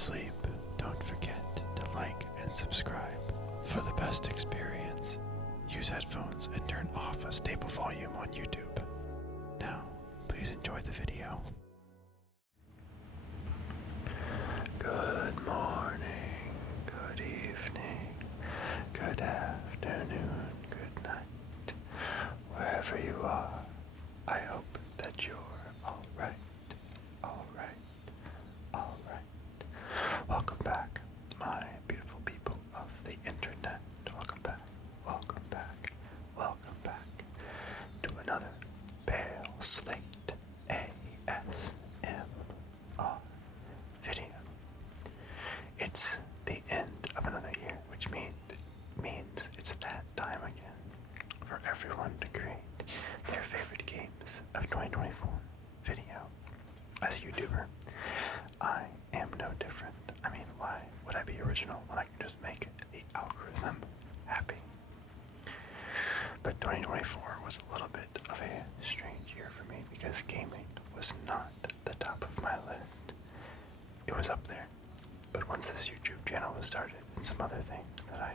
sleep, don't forget to like and subscribe. For the best experience, use headphones and turn off a stable volume on YouTube. Now, please enjoy the video. Good morning, good evening, good afternoon, good night. Wherever you are, I hope that you're alright, alright, alright. Welcome back, my beautiful people of the internet. Welcome back, welcome back, welcome back to another Pale Slate ASMR video. It's the end of another year, which means it's that time again for everyone to create their favorite games of 2024 video. As a YouTuber, I am no different. I mean, why would I be original when I can just make the algorithm happy? But 2024 was a little bit of a strange year for me because gaming was not the top of my list. It was up there, but once this YouTube channel was started and some other things that I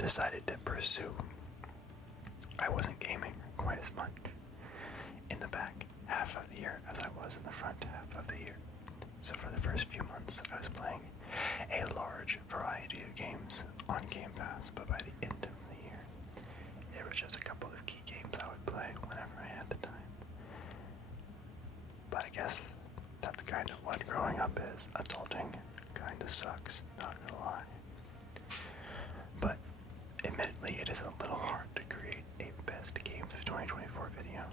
decided to pursue, I wasn't gaming quite as much in the back half of the year as I was in the front half of the year. So for the first few months, I was playing a large variety of games on Game Pass, but by the end of the year, there were just a couple of key games I would play whenever I had the time. But I guess that's kind of what growing up is. Adulting kind of sucks, not gonna lie. But admittedly, it is a little hard to create a best games of 2024 video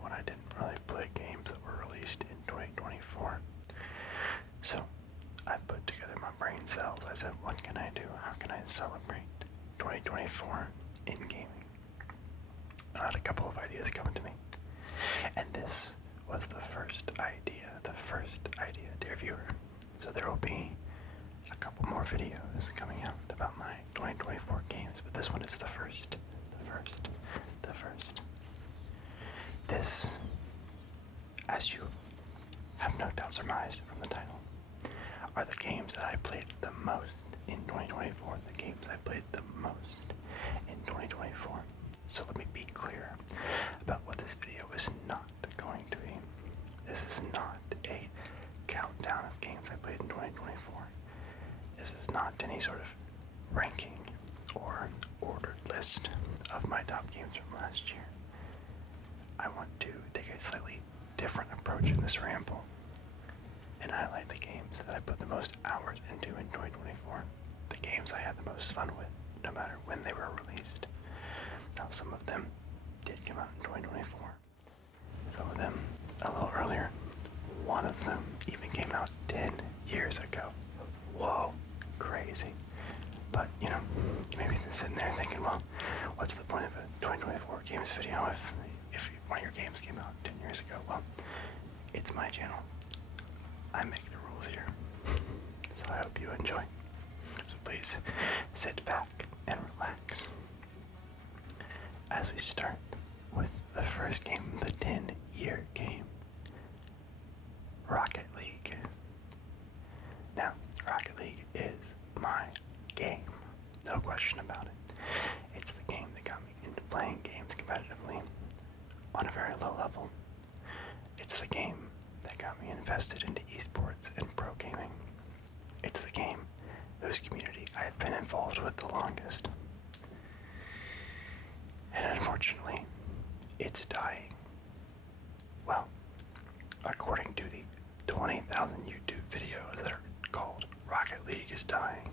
when I didn't really play games that were released in 2024. So I put together my brain cells. I said, what can I do? How can I celebrate 2024 in gaming? And I had a couple of ideas coming to me. And this was the first idea, dear viewer. So there will be a couple more videos coming out about my 2024 games, but this one is the first. This, as you have no doubt surmised from the title, are the games that I played the most in 2024, the games I played the most in 2024. So let me be clear about what this video is not going to be. This is not a countdown of games I played in 2024. This is not any sort of ranking or ordered list of my top games from last year. I want to take a slightly different approach in this ramble and highlight the games that I put the most hours into in 2024, the games I had the most fun with, no matter when they were released. Now, some of them did come out in 2024, some of them a little earlier. One of them even came out 10 years ago. Whoa, crazy. But, you know, maybe you're sitting there thinking, well, what's the point of a 2024 games video if one of your games came out 10 years ago? Well, it's my channel. I make the rules here. So I hope you enjoy. So please sit back and relax as we start with the first game, the 10-year game, Rocket League. Now, Rocket League is my game, no question about it. It's the game that got me into playing games competitively on a very low level. It's the game that got me invested into esports and pro gaming. It's the game whose community I have been involved with the longest. And unfortunately, it's dying. Well, according to the 20,000 YouTube videos that are called Rocket League is dying,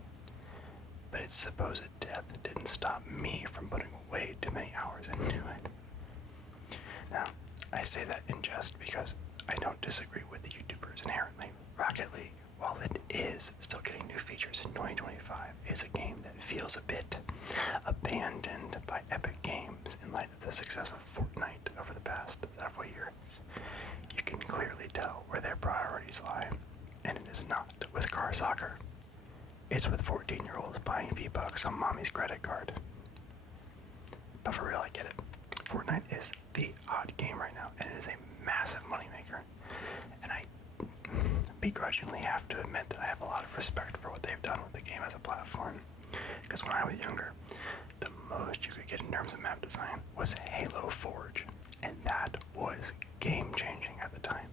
but its supposed death didn't stop me from putting way too many hours into it. Now, I say that in jest because I don't disagree with the YouTubers inherently. Rocket League, while it is still getting new features in 2025, is a game that feels a bit abandoned by Epic Games in light of the success of Fortnite over the past several years. You can clearly tell where their priorities lie, and it is not with car soccer. It's with 14-year-olds buying V-Bucks on mommy's credit card. But for real, I get it. Fortnite is the hot game right now, and it is a massive moneymaker. And begrudgingly have to admit that I have a lot of respect for what they've done with the game as a platform. Because when I was younger, the most you could get in terms of map design was Halo Forge, and that was game-changing at the time.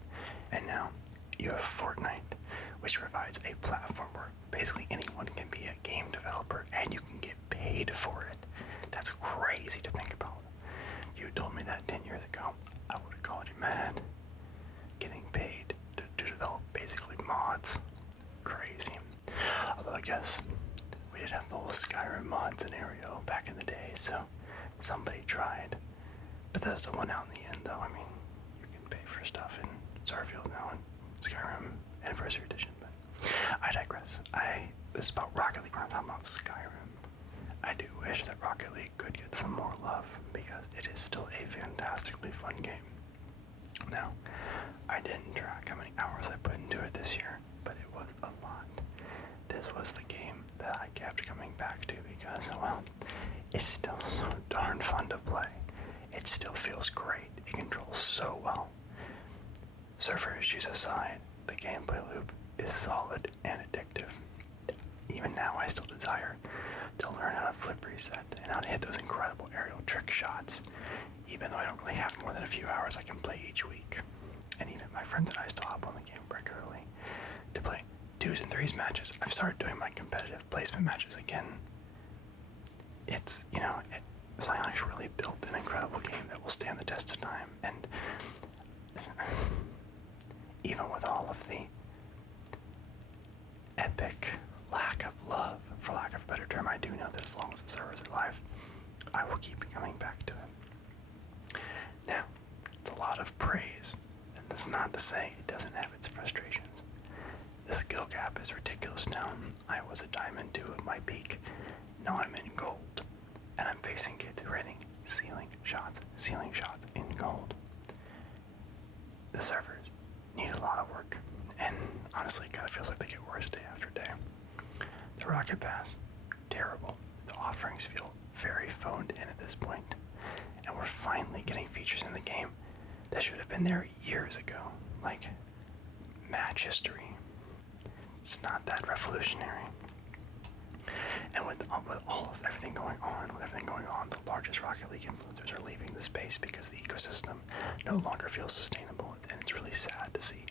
And now you have Fortnite, which provides a platform where basically anyone can be a game developer and you can get paid for it. That's crazy to think about. If you told me that 10 years ago, I would have called you mad. Getting paid to develop basically mods. Crazy. Although I guess we did have the whole Skyrim mod scenario back in the day, so somebody tried. But that's the one out in the end, though. I mean, you can pay for stuff in Starfield now and Skyrim Anniversary Edition, but I digress. This is about Rocket League when I'm talking about Skyrim. I do wish that Rocket League could get some more love because it is still a fantastically fun game. Now, I didn't track how many hours I put into it this year, but it was a lot. This was the game that I kept coming back to because, well, it's still so darn fun to play. It still feels great. It controls so well. Surfer issues aside, the gameplay loop is solid and addictive. Even now, I still desire to learn how to flip reset and how to hit those incredible aerial trick shots, even though I don't really have more than a few hours I can play each week. And even my friends and I still hop on the game regularly to play 2s and 3s matches. I've started doing my competitive placement matches again. It's, Psyonix really built an incredible game that will stand the test of time, and even with all of the epic lack of love, for lack of a better term, I do know that as long as the servers are live, I will keep coming back to it. Now, it's a lot of praise, and that's not to say it doesn't have its frustrations. The skill gap is ridiculous now. I was a diamond 2 at my peak. Now I'm in gold, and I'm facing kids who are hitting ceiling shots in gold. The servers need a lot of work, and honestly, it kind of feels like they get worse day after day. The Rocket Pass, terrible. The offerings feel very phoned in at this point, and we're finally getting features in the game that should have been there years ago, like match history. It's not that revolutionary. And with all of everything going on, the largest Rocket League influencers are leaving the space because the ecosystem no longer feels sustainable, and it's really sad to see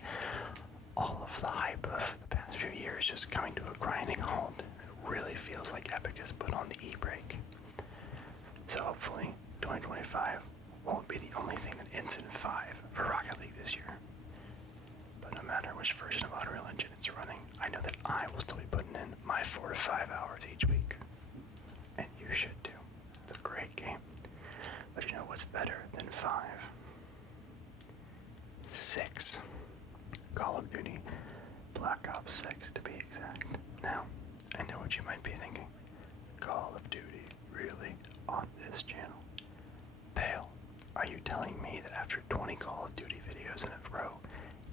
all of the hype of the past few years just coming to a grinding halt. It really feels like Epic has put on the e-brake. So hopefully 2025 won't be the only thing that ends in 5 for Rocket League this year. But no matter which version of Unreal Engine it's running, I know that I will still be putting in my 4 to 5 hours each week. And you should too. It's a great game. But you know what's better than 5? 6. Call of Duty Black Ops 6 to be exact. Now, I know what you might be thinking. Call of Duty, really? On this channel? Pale, are you telling me that after 20 Call of Duty videos in a row,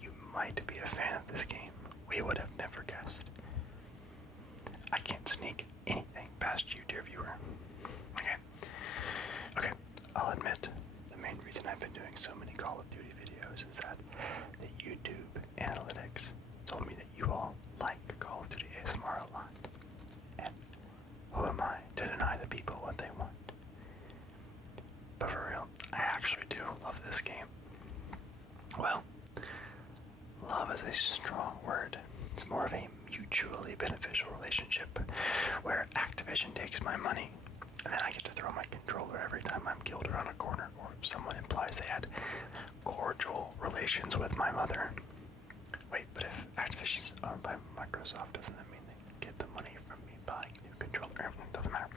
you might be a fan of this game? We would have never guessed. I can't sneak anything past you, dear viewer. Okay, I'll admit, the main reason I've been doing so many Call of Duty videos is that the YouTube analytics told me that you all like Call of Duty ASMR a lot. And who am I to deny the people what they want? But for real, I actually do love this game. Well, love is a strong word. It's more of a mutually beneficial relationship where Activision takes my money and then I get to throw my controller every time I'm killed around a corner, or someone implies they had cordial relations with my mother. Wait, but if Activision's owned by Microsoft, doesn't that mean they get the money from me buying a new controller? It doesn't matter.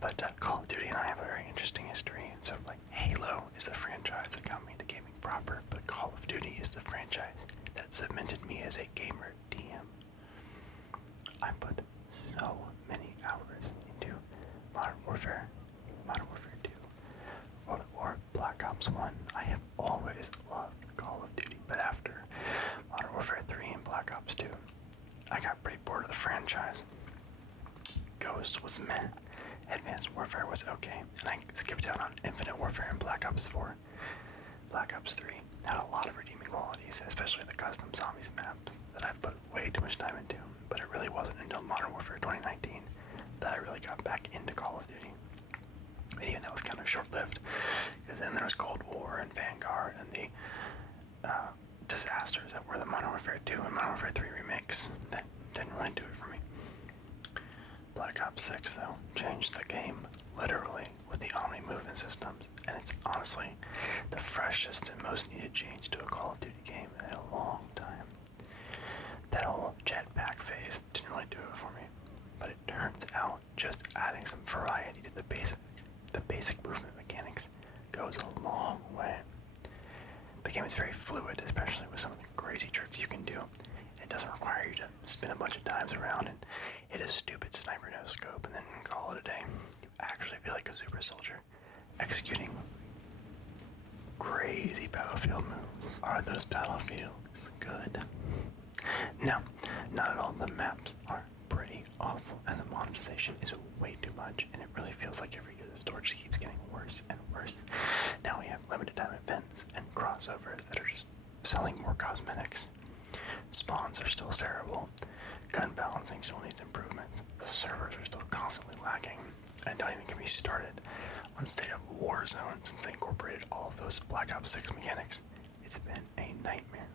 But Call of Duty and I have a very interesting history. So, like, Halo is the franchise that got me into gaming proper, but Call of Duty is the franchise that cemented me as a gamer DM. I put so many hours into Modern Warfare 2, World at War, Black Ops 1. I have always loved Call of Duty, but after Modern Warfare 3 and Black Ops 2, I got pretty bored of the franchise. Ghost was meh, Advanced Warfare was okay, and I skipped out on Infinite Warfare and Black Ops 4. Black Ops 3 had a lot of redeeming qualities, especially the custom zombies maps that I've put way too much time into, but it really wasn't until Modern Warfare 2019 that I really got back into Call of Duty. And even that was kind of short-lived, because then there was Cold War and Vanguard and the disasters that were the Modern Warfare 2 and Modern Warfare 3 remakes that didn't really do it for me. Black Ops 6, though, changed the game literally with the Omni movement systems, and it's honestly the freshest and most needed change to a Call of Duty game in a long time. That whole jetpack phase didn't really do it for me, but it turns out just adding some variety to the basic movement mechanics goes a long way. The game is very fluid, especially with some of the crazy tricks you can do. It doesn't require you to spin a bunch of times around and hit a stupid sniper no scope and then call it a day. You actually feel like a super soldier executing crazy battlefield moves. Are those battlefields good? No, not at all. The maps are pretty awful, and the monetization is way too much, and it really feels like every year the storage keeps getting worse and worse. Now we have limited time events and crossovers that are just selling more cosmetics. Spawns are still terrible. Gun balancing still needs improvements. The servers are still constantly lagging. And don't even get me started on State of Warzone since they incorporated all of those Black Ops 6 mechanics. It's been a nightmare.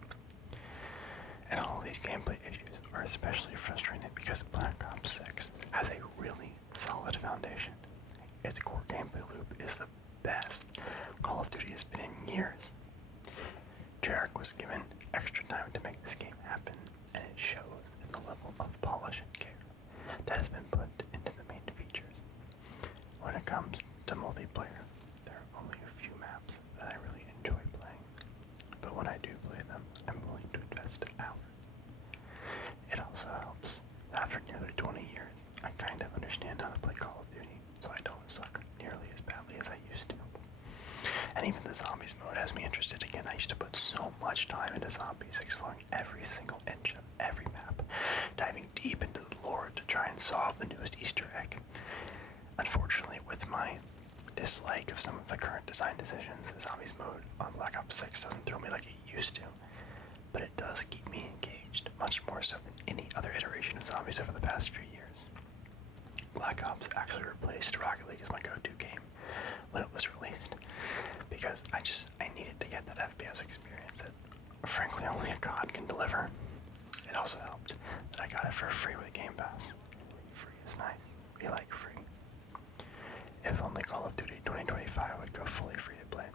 And all of these gameplay issues are especially frustrating because Black Ops 6 has a really solid foundation. Its core gameplay loop is the best Call of Duty has been in years. Jarek was given extra time to make this game happen, and it shows in the level of polish and care that has been put into the main features. When it comes to multiplayer, there are only a few maps that I really enjoy playing, but when I do play them, I'm willing to invest hours. It also helps that after nearly 20 years, I kind of understand how to play Call of Duty, so I don't suck nearly as badly as I used to. And even the zombies mode has me interested again. I used to put so much time into zombies, exploring every single inch of every map, diving deep into the lore to try and solve the newest Easter egg. Unfortunately, with my dislike of some of the current design decisions, the zombies mode on Black Ops 6 doesn't throw me like it used to, but it does keep me engaged, much more so than any other iteration of zombies over the past few years. Black Ops actually replaced Rocket League as my go-to game when it was released, because I needed to get that FPS experience that frankly only a god can deliver. It also helped that I got it for free with Game Pass. Free is nice. We like free. If only Call of Duty 2025 would go fully free to play,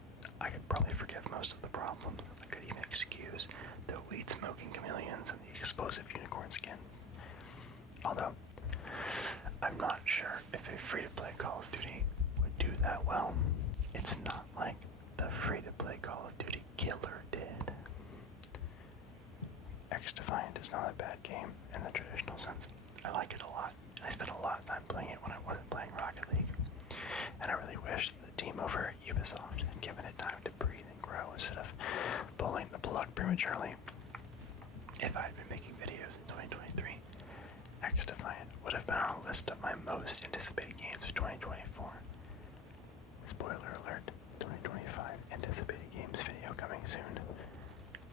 I could probably forgive most of the problems. I could even excuse the weed-smoking chameleons and the explosive unicorn skin. Although, I'm not sure if a free-to-play Call of Duty would do that well. It's not like the free-to-play Call of Duty killer did. X-Defiant is not a bad game in the traditional sense. I like it a lot. I spent a lot of time playing it when I wasn't playing Rocket League. And I really wish the team over at Ubisoft had given it time to breathe and grow instead of pulling the plug prematurely. If I had been making videos in 2023, X-Defiant would have been on a list of my most anticipated games of 2024. Spoiler alert, 2025 anticipated games video coming soon.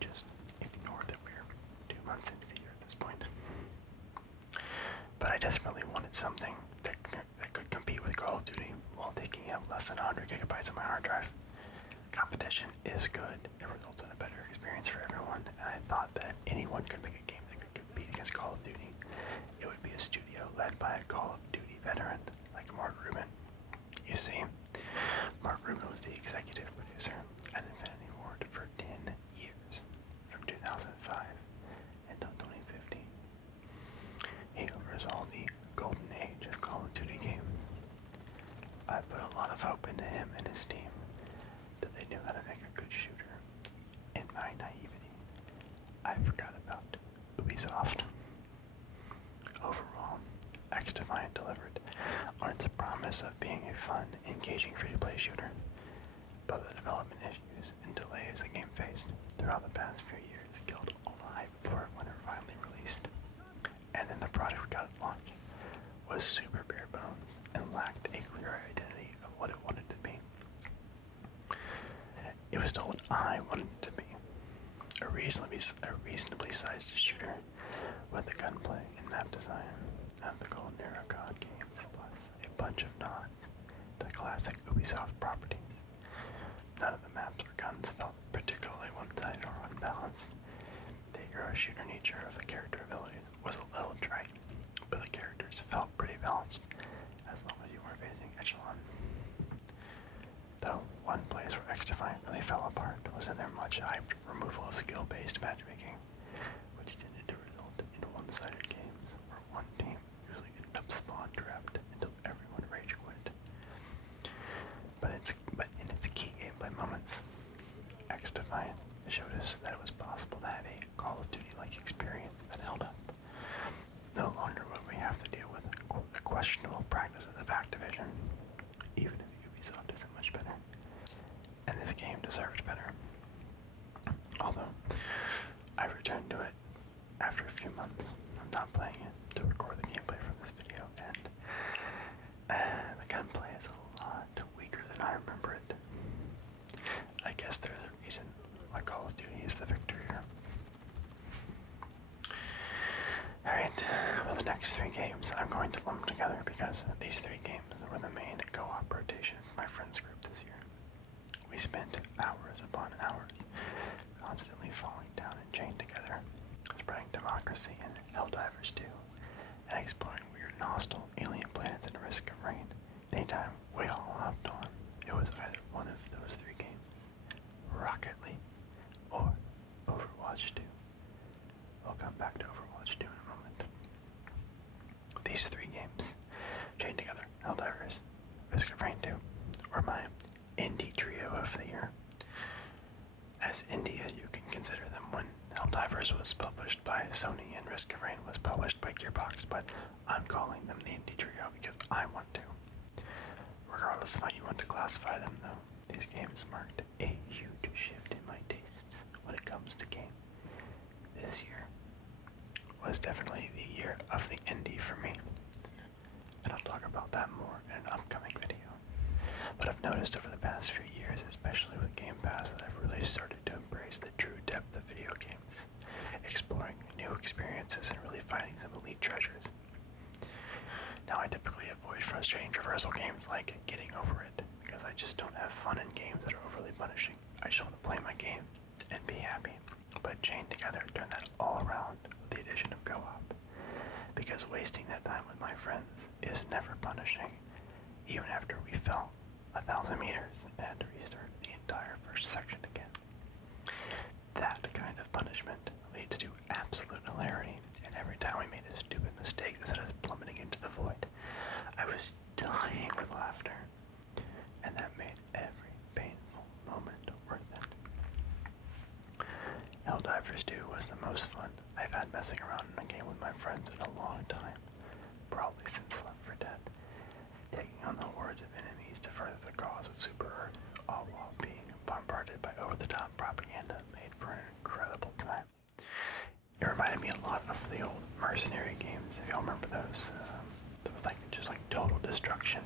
Just ignore that we're 2 months into the year at this point. But I desperately wanted something that could compete with Call of Duty while taking out less than 100 gigabytes on my hard drive. Competition is good. It results in a better experience for everyone, and I thought that anyone could make a game that could compete against Call of Duty. It would be a studio led by a Call of Duty veteran like Mark Rubin. You see, Mark Rubin was the executive producer at Infinity Ward for 10 years, from 2005 until 2015. He oversaw the golden age of Call of Duty games. I put a lot of hope into him and his team that they knew how to make a good shooter. In my naivety, I forgot about Ubisoft. Overall, X-Defiant delivered on its promise of being a fun, engaging free-to-play shooter, but the development issues and delays the game faced throughout the past few years killed all the hype for it when it finally released. And then the product we got at launch was super bare bones and lacked a clear identity of what it wanted to be. It was told 100% I wanted it to be. A reasonably sized shooter with the gunplay and map design of the Golden Era COD games, plus a bunch of nods to classic Ubisoft properties. None of the maps or guns felt particularly one-sided or unbalanced. The hero shooter nature of the character abilities was a little trite, but the characters felt pretty balanced as long as you weren't facing Echelon. Though one place where XDefiant really fell apart was in their much-hyped removal of skill-based matchmaking, which tended to result in one-sided games where one team usually ended up spawn-trapped until everyone rage quit. But in its key gameplay moments, XDefiant showed us that it was possible to have a Call of Duty-like experience that held up. No longer would we have to deal with the questionable practices of Activision, even if Ubisoft isn't much better. And this game deserved better. Although, I returned to it after a few months of not playing it to record the gameplay for this video, and the gunplay is a lot weaker than I remember it. I guess there's a reason why Call of Duty is the victor here. Alright, well the next 3 games I'm going to lump together because these 3 games were the main co-op rotation for my friends group this year. We spent hours upon hours constantly falling down and chained together, spreading democracy in Helldivers 2, and exploring weird and hostile alien planets in Risk of Rain. Anytime we all hopped on, it was either one of those 3 games, Rocket League, or Overwatch 2. We'll come back to Overwatch 2 in a moment. These 3 games, chained together, Helldivers, Risk of Rain 2, were my indie trio of the year. As indie as you can consider them when Helldivers was published by Sony and Risk of Rain was published by Gearbox, but I'm calling them the indie trio because I want to. Regardless of how you want to classify them though, these games marked a huge shift in my tastes when it comes to game. This year was definitely the year of the indie for me, and I'll talk about that more in an upcoming video. But I've noticed over the past few years, especially with Game Pass, that I've really started to embrace the true depth of video games, exploring new experiences and really finding some elite treasures. Now I typically avoid frustrating traversal games like Getting Over It, because I just don't have fun in games that are overly punishing. I just want to play my game and be happy. But Chained Together turned that all around with the addition of co-op, because wasting that time with my friends is never punishing, even after we fell 1,000 meters and had to restart the entire first section again. That kind of punishment leads to absolute hilarity, and every time we made a stupid mistake that sent us plummeting into the void, I was dying with laughter, and that made every painful moment worth it. Helldivers 2 was the most fun I've had messing around in a game with my friends in a long time, probably since Left 4 Dead, taking on the hordes of enemies to further the cause of Super Earth, all while being bombarded by over-the-top propaganda made for an incredible time. It reminded me a lot of the old Mercenary games, if y'all remember those. Just like total destruction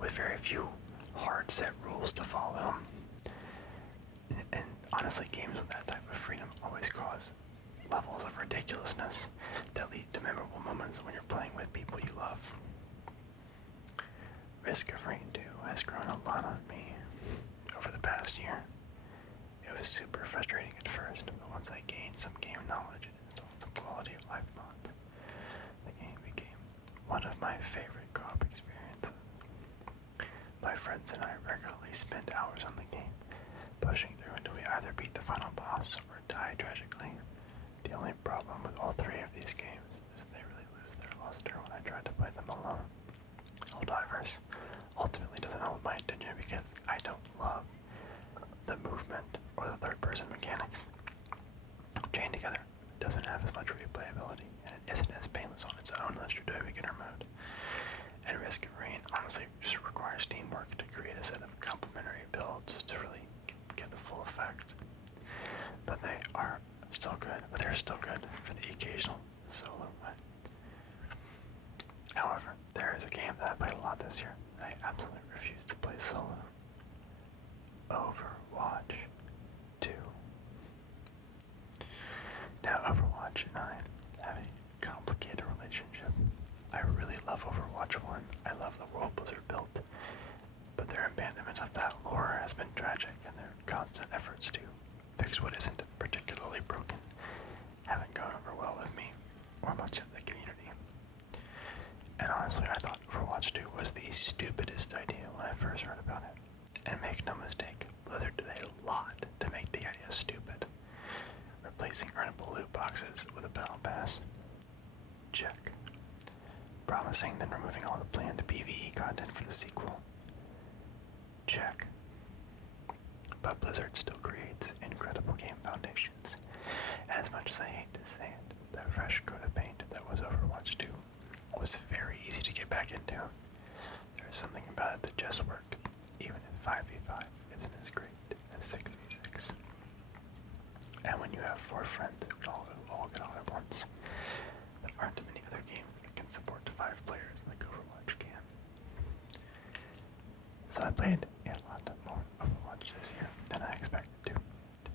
with very few hard set rules to follow. And honestly, games with that type of freedom always cause levels of ridiculousness that lead to memorable moments when you're playing with people you love. Risk of Rain 2 has grown a lot on me over the past year. It was super frustrating at first, but once I gained some game knowledge and installed some quality of life mods, the game became one of my favorite co-op experiences. My friends and I regularly spend hours on the game, pushing through until we either beat the final boss or die tragically. The only problem with all 3 of these games is they really lose their luster when I try to play them alone. Helldivers ultimately doesn't hold my attention because I don't love the movement or the third-person mechanics. Chained Together doesn't have as much replayability, and it isn't as painless on its own unless you're doing beginner mode. And Risk of Rain honestly just requires teamwork to create a set of complementary builds to really get the full effect. But they are still good, but they're still good for the occasional solo win. However, there is a game that I played a lot this year that I absolutely refuse to play solo. Overwatch 2. Overwatch and I have a complicated relationship. I really love Overwatch 1. I love the world Blizzard built, but their abandonment of that lore has been tragic, and their constant efforts to fix what isn't particularly broken haven't gone over well with me or much of the community. And honestly, I thought Overwatch 2 was the stupidest idea when I first heard about it. And make no mistake, Blizzard did a lot to make the idea stupid. Replacing earnable loot boxes with a battle pass. Check. Promising then removing all the planned PvE content for the sequel. Check. But Blizzard still creates incredible game foundations. As much as I hate to say it, that fresh coat of paint that was Overwatch 2 was very easy to get back into. There's something about it that just worked, even if 5v5 isn't as great as 6v6. And when you have 4 friends who all get on at once, there aren't many other games that can support 5 players like Overwatch can. So I played a lot more Overwatch this year than I expected to,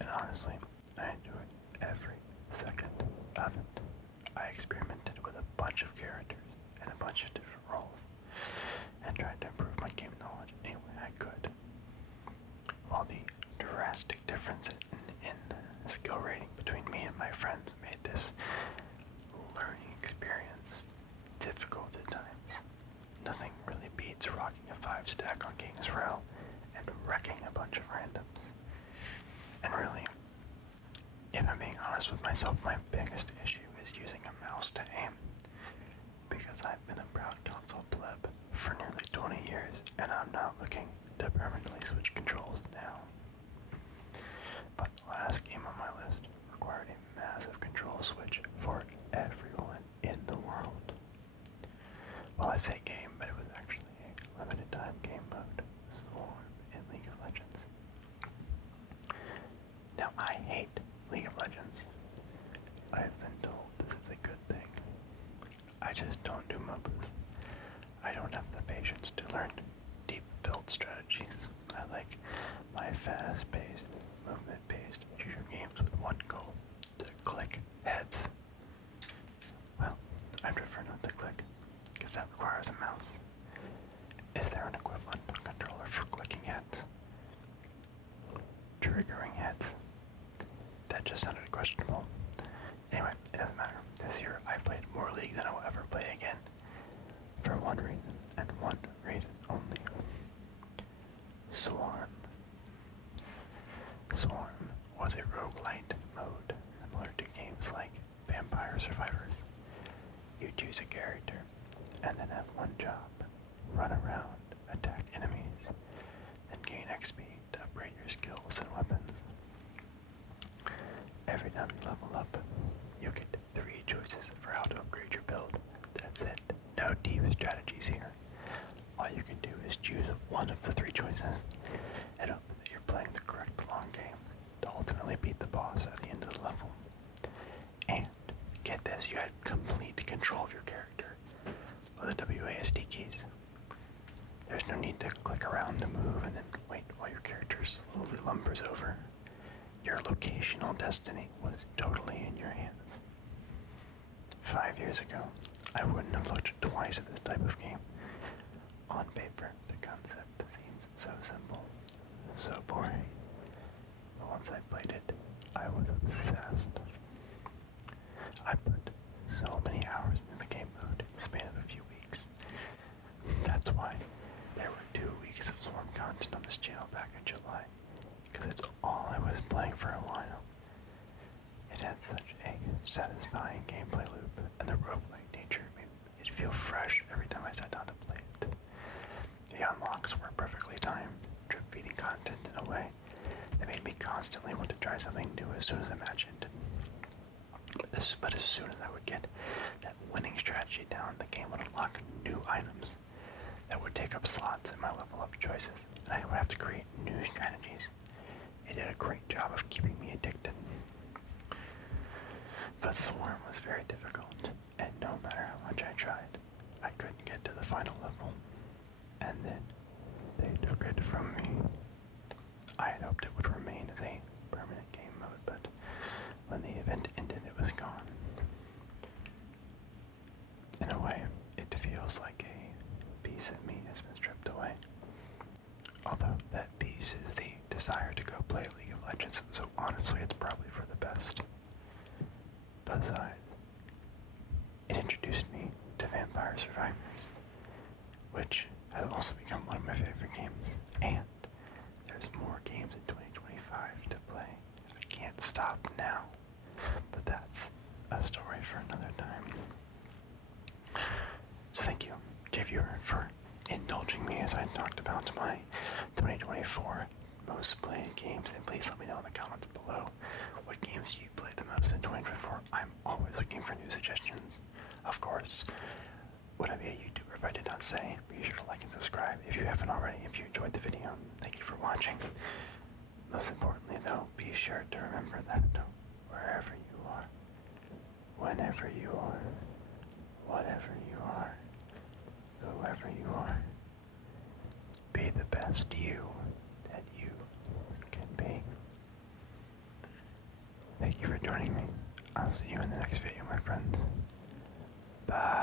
and honestly, I enjoyed every second of it. I experimented with a bunch of characters and a bunch of different roles, and tried to improve my game knowledge any way I could. While the drastic difference in skill rating between me and my friends made this learning experience difficult at times, nothing really beats rocking a 5-stack on King's Row and wrecking a bunch of randoms. And really, if I'm being honest with myself, my biggest issue is using a mouse to aim, because I've been a proud console pleb for nearly 20 years, and I'm not looking to permanently switch controls now. But the last game on my list required a massive control switch for everyone in the world. Well, I say game, but it was actually a limited time game mode, Swarm in League of Legends. Now, I hate League of Legends. I've been told this is a good thing. I just don't do MOBAs. I don't have the patience to learn deep build strategies. I like my fast-paced, movement-based shooter games with one goal: to click heads. Well, I prefer not to click, because that requires a mouse. Is there an equivalent controller for clicking heads? Triggering heads? That just sounded questionable. Anyway, it doesn't matter. This year I played more League than I will ever play again. For one reason, and one reason only. Swarm. Swarm was a roguelite mode similar to games like Vampire Survivors. You choose a character, and then have one job: run around, attack enemies, then gain XP to upgrade your skills and weapons. Every time you level up, you get 3 choices for how to upgrade your build. That's it. No deep strategies here. All you can do is choose one of the 3 choices and hope that you're playing the correct long game to ultimately beat the boss at the end of the level. And, get this, you had complete control of your character with the WASD keys. There's no need to click around to move and then wait while your character slowly lumbers over. Your locational destiny was totally in your hands. 5 years ago, I wouldn't have looked twice at this type of game. On paper, the concept seems so simple, so boring. But once I played it, I was obsessed. I put so many hours in the game mode in the span of a few weeks. That's why there were 2 weeks of Swarm content on this channel back in July, because it's all I was playing for a while. It had such a satisfying gameplay loop, and the roguelike nature made it feel fresh every time I sat down to play it. The unlocks were perfectly timed, drip-feeding content in a way that made me constantly want to try something new as soon as imagined. But as soon as I would get that winning strategy down, the game would unlock new items that would take up slots in my level up choices, and I would have to create new strategies. It did a great job of keeping me addicted. But Swarm was very difficult, and no matter how much I tried, I couldn't get to the final level. And then, they took it from me. I had hoped it would remain as a permanent game mode, but when the event ended, it was gone. besides, it introduced me to Vampire Survivors, which has also become one of my favorite games, and there's more games in 2025 to play. I can't stop now, but that's a story for another time. So thank you, dear viewer, for indulging me as I talked about my 2024 most played games, and please let me know in the comments below what games you played the most in 2024. I'm always looking for new suggestions. Of course, would I be a YouTuber if I did not say? Be sure to like and subscribe if you haven't already. If you enjoyed the video, thank you for watching. Most importantly though, be sure to remember that wherever you are, whenever you are, whatever you are, whoever you are, be the best you that you can be. Thank you for joining me. I'll see you in the next video, my friends. Bye.